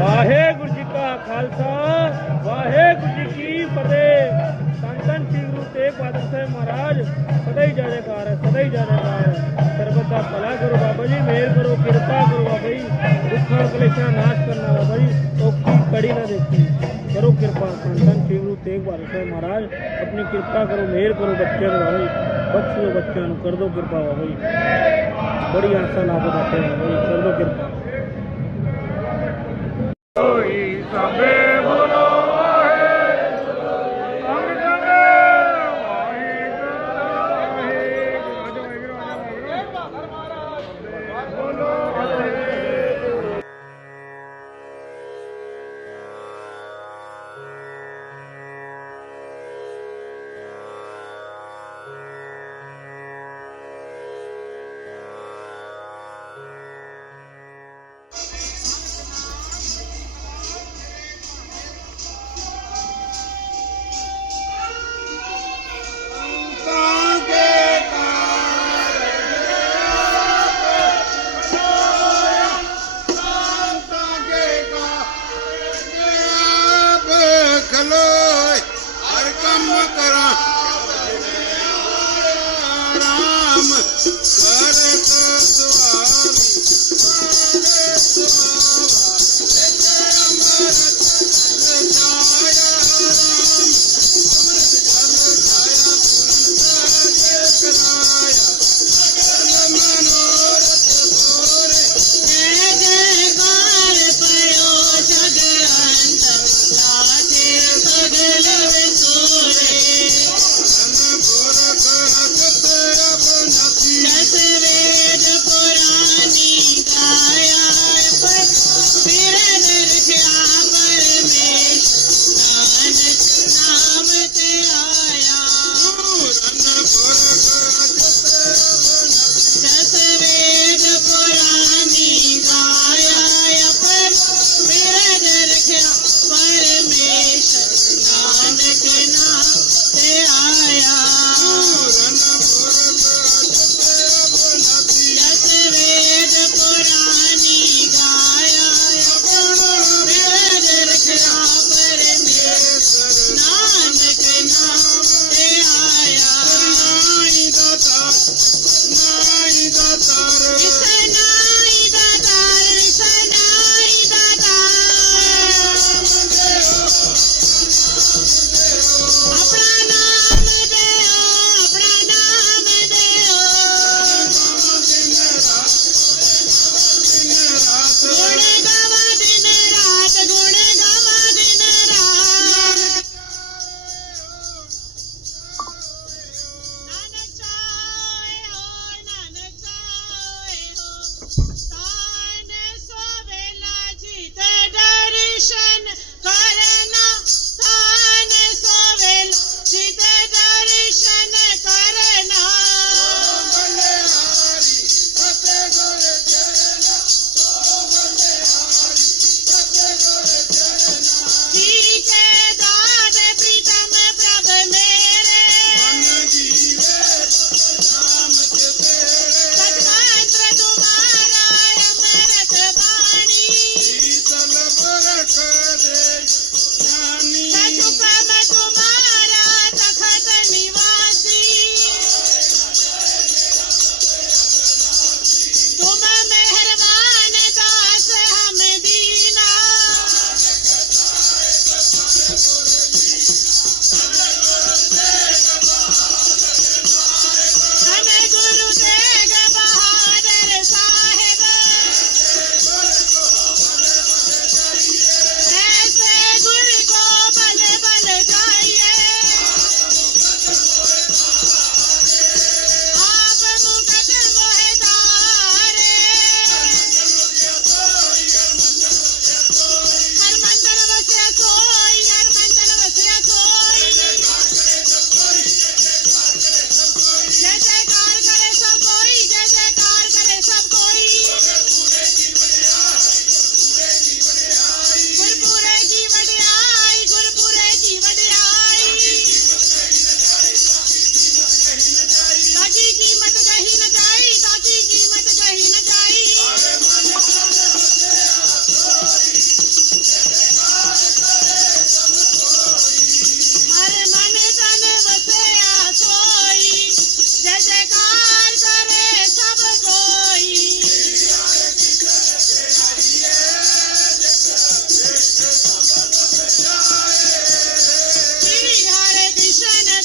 ਵਾਹਿਗੁਰੂ ਜੀ ਕਾ ਖਾਲਸਾ, ਵਾਹਿਗੁਰੂ ਜੀ ਕੀ ਫਤਿਹ। ਧੰਨ ਸ੍ਰੀ ਗੁਰੂ ਤੇਗ ਬਹਾਦਰ ਸਾਹਿਬ ਮਹਾਰਾਜ, ਸਦਾ ਹੀ ਜੈਕਾਰ ਹੈ, ਸਦਾ ਹੀ ਜੈਕਾਰ ਹੈ। ਸਰਬਤ ਦਾ ਭਲਾ ਕਰੋ ਬਾਬਾ ਜੀ, ਮਿਹਰ ਕਰੋ, ਕਿਰਪਾ ਕਰੋ ਬਾਬਾ ਜੀ। ਦੁੱਖਾਂ ਕਲੇਸ਼ਾਂ ਨਾਸ਼ ਕਰਨਾ ਬਾਬਾ ਜੀ, ਔਖੀ ਕੜੀ ਨਾ ਦੇਖੀ। ਕਰੋ ਕਿਰਪਾ ਧੰਨ ਧੰਨ ਸ੍ਰੀ ਗੁਰੂ ਤੇਗ ਬਹਾਦਰ ਸਾਹਿਬ ਮਹਾਰਾਜ, ਆਪਣੀ ਕਿਰਪਾ ਕਰੋ, ਮਿਹਰ ਕਰੋ ਬੱਚਿਆਂ ਨੂੰ ਬਾਬਾ ਜੀ। ਬਖਸ਼ੋ ਬੱਚਿਆਂ ਨੂੰ, ਕਰ ਦਿਓ ਕਿਰਪਾ ਬਾਬਾ ਜੀ। ਬੜੀ ਆਸਾ ਲਾ ਬੈਠੇ ਬਾਬਾ ਜੀ, ਕਰ ਦਿਓ ਕਿਰਪਾ।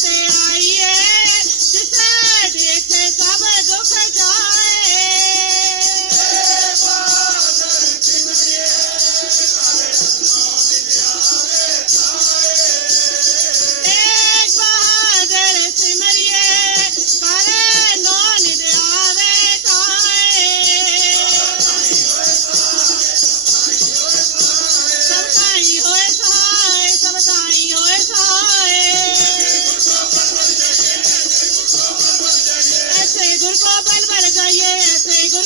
see.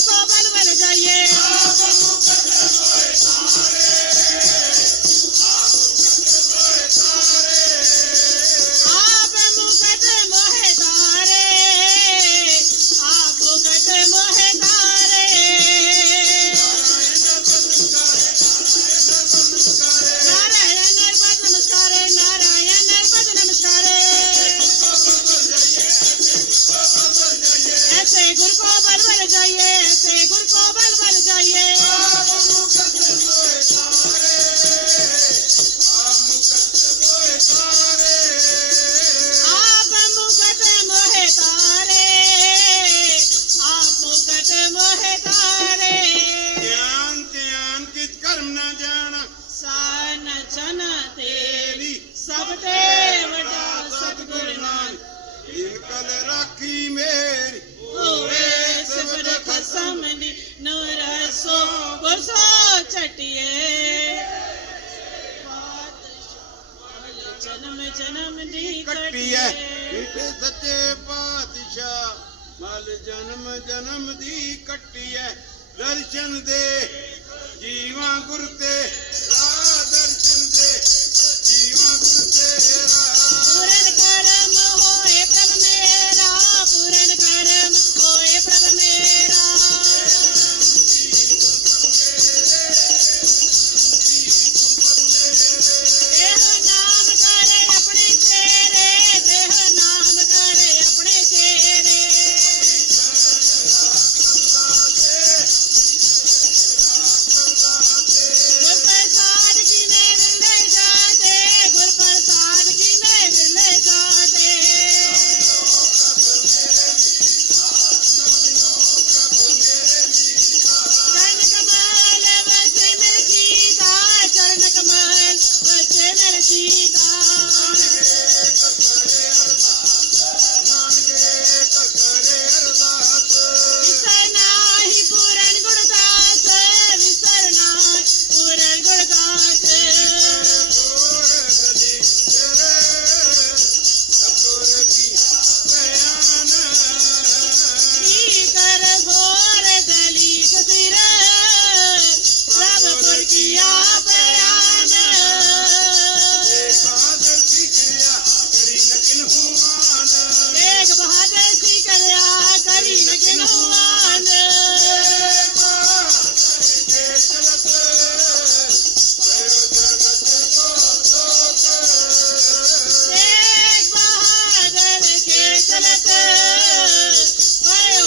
kó bá lúwẹ̀lẹ̀. ਜਨਮ ਜਨਮ ਦੀ ਕੱਟੀ ਐ। ਮਿੱਠੇ ਸੱਚੇ ਪਾਤਸ਼ਾਹ ਮਲ ਜਨਮ ਜਨਮ ਦੀ ਕੱਟੀ ਐ ਦਰਸ਼ਨ ਦੇ ਜੀਵਾਂ ਗੁਰ ਤੇ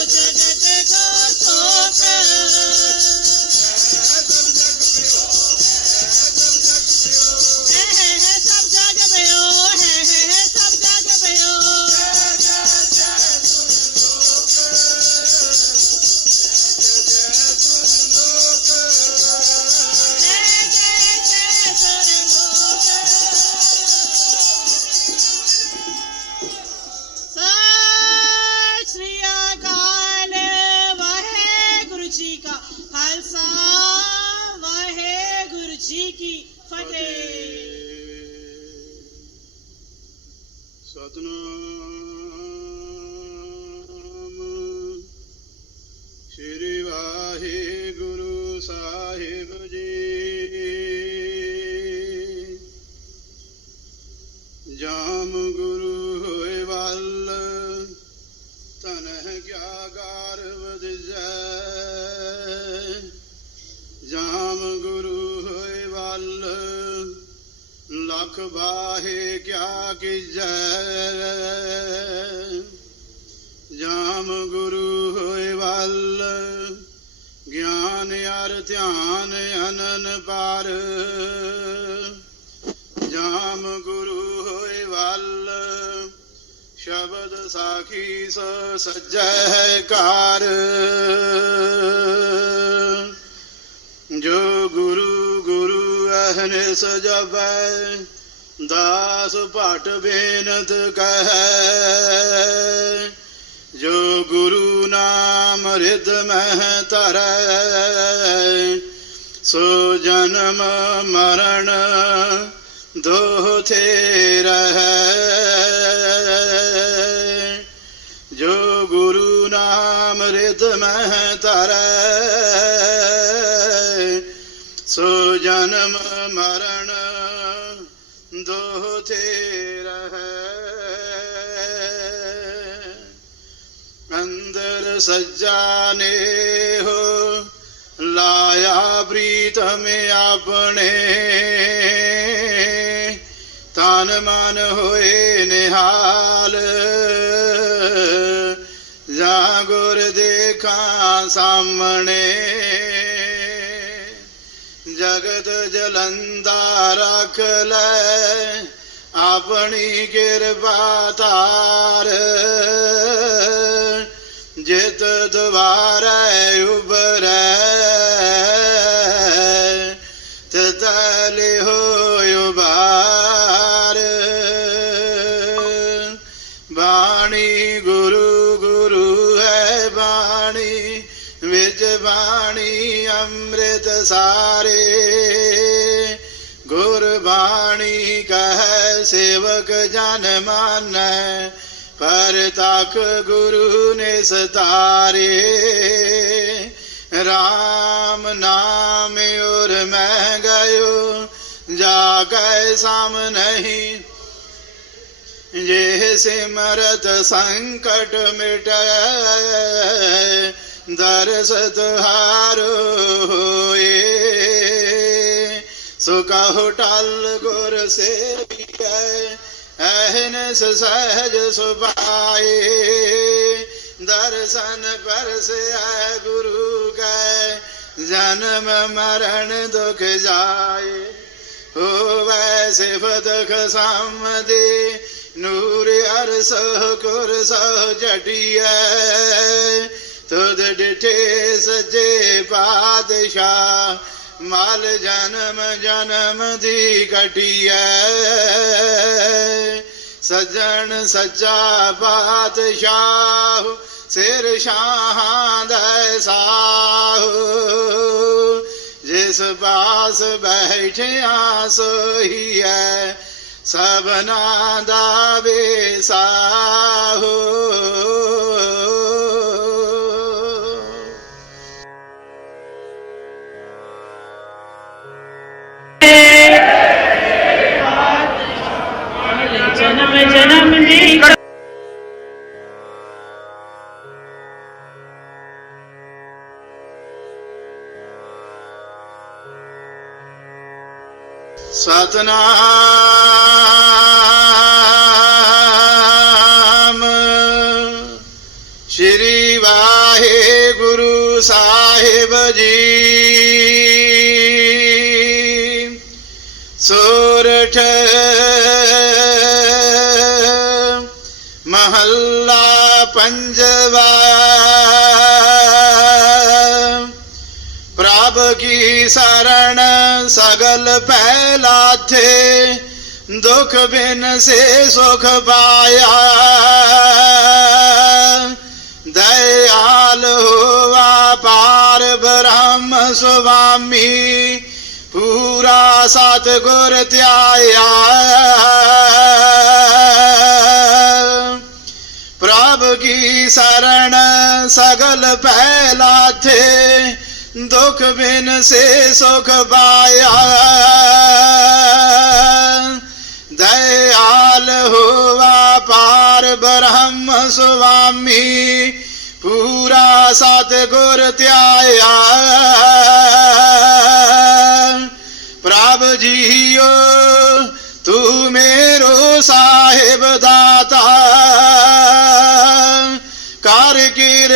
জগতে গো তোকে ਸਤਨਾਮ। ਸ੍ਰੀ ਵਾਹਿਗੁਰੂ ਸਾਹਿਬ ਜੀ। ਜਾਮ ਗੁਰੂ ਹੋਏ ਵੱਲ ਤਨ ਗਿਆ ਗਾਰ ਵਦਜੈ ਜਾਮ ਗੁਰੂ ਲਖ ਬਾਹੇ ਕਿਆ ਕੀਜੈ? ਜਾਮ ਗੁਰੂ ਹੋਏ ਵੱਲ, ਗਿਆਨ ਅਰ ਧਿਆਨ ਅਨਨ ਪਾਰ। ਜਾਮ ਗੁਰੂ ਹੋਏ ਵੱਲ, ਸ਼ਬਦ ਸਾਖੀ ਸੋ ਸਜੈ ਕਾਰ। ਗੁਰੂ ਅਹਨੇ ਸਜਬੈ ਦਾਸ ਭਟ ਬੇਨਤ ਕਹੈ ਜੋ ਗੁਰੂ ਨਾਮ ਰਿਦ ਮਹਿ ਧਰੈ ਸੋ ਜਨਮ ਮਰਨ ਦੋ ਥੇ ਰਹੈ ਜੋ ਗੁਰੂ ਨਾਮ ਰਿਦ ਮਹਿ ਮਹ ਤਰੈ ਸੋ ਜਨਮ ਮਰਨ ਦੋ ਤੇ ਅੰਦਰ ਸੱਜਾ ਨੇ ਹੋ ਲਾਇਆ ਪ੍ਰੀਤਮ ਆਪਣੇ। ਤਨ ਮਨ ਹੋਏ ਨਿਹਾਲ। ਜਾ ਗੁਰ ਦੇਖਾਂ ਸਾਹਮਣੇ। ಜಗದ ಜಲಂದಾರಕಲ આપણી કૃપા તાર જેત દ્વારા ઉભરે ਅੰਮ੍ਰਿਤ ਸਾਰੇ। ਗੁਰ ਬਾਣੀ ਕਹੈ, ਸੇਵਕ ਜਨ ਮਾਨੈ, ਪਰ ਤਕ ਗੁਰੂ ਨੇ ਸਤਾਰੇ RAM ਨਾਮ ਔਰ ਮੈਂ ਗਇਓ ਜਾ ਕੈ ਸਾਮ ਨਹੀਂ। ਜੇ ਸਿਮਰਤ ਸੰਕਟ ਮਿਟੈ ਦਰਸ ਤੁਹਾਰੋ ਹੋਏ ਸੋ ਕਹੋ ਟਲ ਗੁਰ ਸੇਵੀਐ ਅਹਨਸ ਸਹਜ ਸੁਭਾਏ ਦਰਸ਼ਨ ਪਰਸੈ ਗੁਰੂ ਕੈ ਜਨਮ ਮਰਨ ਦੁਖ ਜਾਏ ਹੋਵੈ ਸਿਫਤ ਖਸਮਦੇ ਨੂਰ ਅਰਸ ਕੁਰ ਸਹ ਜਟਿਐ ਤੁਧ ਡਿਠੇ ਸਜੇ ਪਾਤਸ਼ਾਹ। ਮਲ ਜਨਮ ਜਨਮ ਦੀ ਕਟਿਐ ਸਜਣ ਸੱਚਾ ਪਾਤਸ਼ਾਹ, ਸਿਰ ਸ਼ਾਹਾਂ ਦਾ ਸਾਹ। ਜਿਸ ਪਾਸ ਬੈਠਿਆ ਸੋਹੀਐ, ਸਭਨਾ ਦਾ ਵੇਸਾਹੂ ਜਨਮ ਜਨਮ ਦੀ ਸਤਨਾਮ। ਸ਼੍ਰੀ ਵਾਹਿਗੁਰੂ ਸਾਹਿਬ ਜੀ। ਸੋਰਠ ਪੰਜਵਾ। ਪ੍ਰਭ ਕੀ ਸਰਣ ਸਗਲ ਪਹਿਲਾ ਥੇ ਦੁਖ ਬਿਨ ਸੇ ਸੁਖ ਪਾਇਆ। ਦਇਆਲ ਹੋਵਾ ਪਾਰ ਬ੍ਰਹਮ ਸੁਆਮੀ, ਪੂਰਾ ਸਤ ਗੁਰ ਧਿਆਇਆ। ਪ੍ਰਭ ਕੀ ਸਰਣ ਸਗਲ ਪੈ ਲਾਥੇ ਦੁਖ ਬਿਨ ਸੇ ਸੁਖ ਪਾਇਆ। ਦਇਆਲ ਹੋਵਾ ਪਾਰ ਬ੍ਰਹਮ ਸੁਆਮੀ, ਪੂਰਾ ਸਤ ਗੁਰ ਧਿਆਇਆ। ਪ੍ਰਭ ਜੀਓ, ਤੂੰ ਮੇਰੋ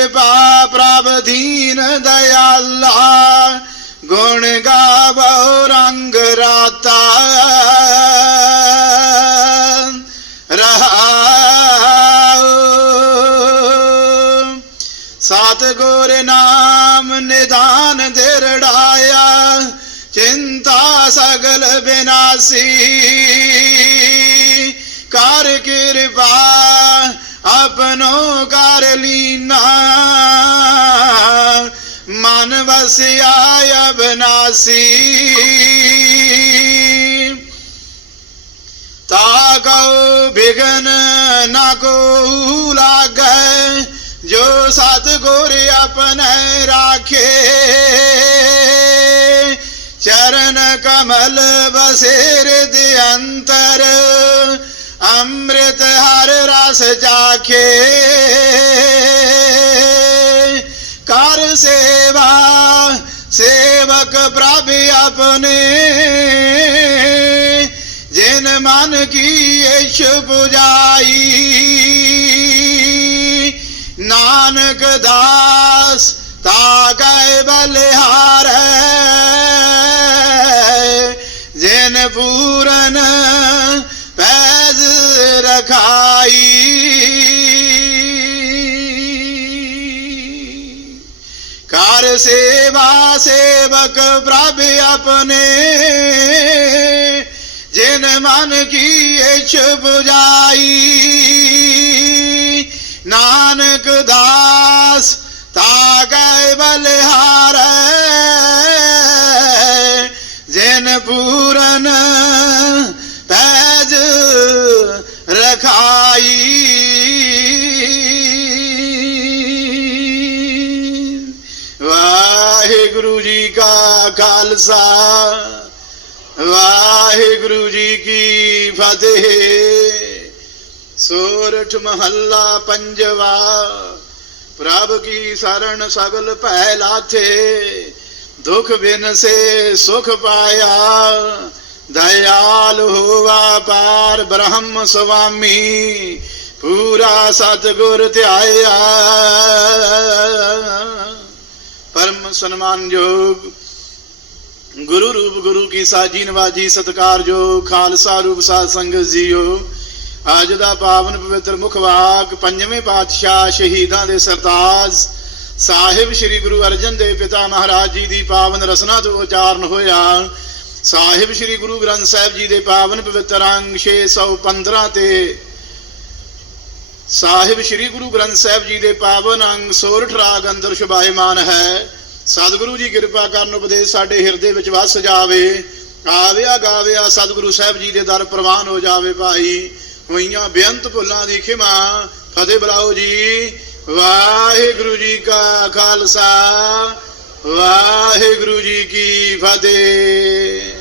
ਕਿਰਪਾ ਪ੍ਰਭ ਦੀਨ ਦਇਆਲਾ, ਗੁਣ ਗਾਵੋ ਰੰਗ ਰਾਤਾ। ਰਹਾਉ। ਸਤਿਗੁਰ ਨਾਮ ਨਿਦਾਨ ਦਿਰੜਾਇਆ, ਚਿੰਤਾ ਸਗਲ ਬਿਨਾਸੀ। ਕਰ ਕਿਰਪਾ ਆਪਣੋ ਕਰ ਲੀਨਾ ਮਨ ਵਸਿਆ ਅਬਨਾਸੀ ਤਾ ਕਉ ਬਿਗਨ ਨਾ ਕੋ ਲਾਗੈ ਜੋ ਸਤਿਗੁਰ ਆਪਣੇ ਰਾਖੇ ਚਰਨ ਕਮਲ ਬਸੇਰ ਦੇ ਅੰਤਰ ਅੰਮ੍ਰਿਤ ਹਰ ਰਸ ਚਾਖੇ। ਕਰ ਸੇਵਾ, ਸੇਵਕ ਪ੍ਰਭ ਆਪਣੇ। ਜਿਨ ਮਨ ਕੀ ਇਛ 부ਜਾਈ ਨਾਨਕ ਦਾਸ ਤਾਗੈ ਬਲਿਹਾਰੈ। ਜਿਨ ਪੂਰਨ ਪੈਜ ਰਖਾਈ ਕਰ ਸੇਵਾ ਸੇਵਕ ਪ੍ਰਭ ਆਪਣੇ ਜਿਨ ਮਨ ਕੀ ਇਛ 부ਜਾਈ ਨਾਨਕ ਦਾਸ ਤਾਗੈ ਬਲਿਹਾਰੈ ਜਿਨ ਰਖਾਈ ਵਾਹਿਗੁਰੂ ਜੀ ਕਾ ਖਾਲਸਾ, ਵਾਹਿਗੁਰੂ ਜੀ ਕੀ ਫਤਿਹ। ਸੋਰਠ ਮਹੱਲਾ ਪੰਜਵਾ, ਪ੍ਰਭ ਕੀ ਸਰਣ ਸਗਲ ਭੈ ਲਾਥੇ, ਦੁਖ ਬਿਨ ਸੇ ਸੁਖ ਪਾਇਆ। ਦਇਆਲ ਹੋਵਾ ਪਾਰ ਬ੍ਰਹਮ ਸੁਆਮੀ ਪੂਰਾ ਸਤਗੁਰ ਧਿਆਇਆ। ਪਰਮ ਸਨਮਾਨਯੋਗ ਗੁਰੂ ਰੂਪ ਗੁਰੂ ਕੀ ਸਾਜੀ ਨਵਾਜੀ ਸਤਕਾਰਯੋਗ ਖਾਲਸਾ ਰੂਪ ਸਾਧ ਸੰਗਤ ਜੀਓ। ਅੱਜ ਦਾ ਪਾਵਨ ਪਵਿੱਤਰ ਮੁਖ ਵਾਕ, ਪੰਜਵੇਂ ਪਾਤਸ਼ਾਹ ਸ਼ਹੀਦਾਂ ਦੇ ਸਰਤਾਜ। ਸਾਹਿਬ ਸ੍ਰੀ ਗੁਰੂ ਅਰਜਨ ਦੇਵ ਪਿਤਾ ਮਹਾਰਾਜ ਜੀ ਦੀ ਪਾਵਨ ਰਸਨਾ ਤੋਂ ਉਚਾਰਨ ਹੋਇਆ। ਸਾਹਿਬ ਸ੍ਰੀ ਗੁਰੂ ਗ੍ਰੰਥ ਸਾਹਿਬ ਜੀ ਦੇ ਪਾਵਨ ਪਵਿੱਤਰ ਅੰਗ 615 ਤੇ। ਸਾਹਿਬ ਸ੍ਰੀ ਗੁਰੂ ਗ੍ਰੰਥ ਸਾਹਿਬ ਜੀ ਦੇ ਪਾਵਨ ਅੰਗ ਸੋਰਠ ਰਾਗ ਅੰਦਰ ਸ਼ੁਭਾਇਮਾਨ ਹੈ। ਸਤਿਗੁਰੂ ਜੀ ਕਿਰਪਾ ਕਰਨ ਉਪਦੇਸ਼ ਸਾਡੇ ਹਿਰਦੇ ਵਿੱਚ ਵਸ ਜਾਵੇ। ਆਵਿਆ ਗਾਵਿਆ ਸਤਿਗੁਰੂ ਸਾਹਿਬ ਜੀ ਦੇ ਦਰ ਪ੍ਰਵਾਨ ਹੋ ਜਾਵੇ ਭਾਈ। ਹੋਈਆਂ ਬੇਅੰਤ ਭੁੱਲਾਂ ਦੀ ਖਿਮਾ, ਫਤਿਹ ਬੁਲਾਓ ਜੀ। ਵਾਹਿਗੁਰੂ ਜੀ ਕਾ ਖਾਲਸਾ। ਵਾਹਿਗੁਰੂ ਜੀ ਕੀ ਫਤਿਹ।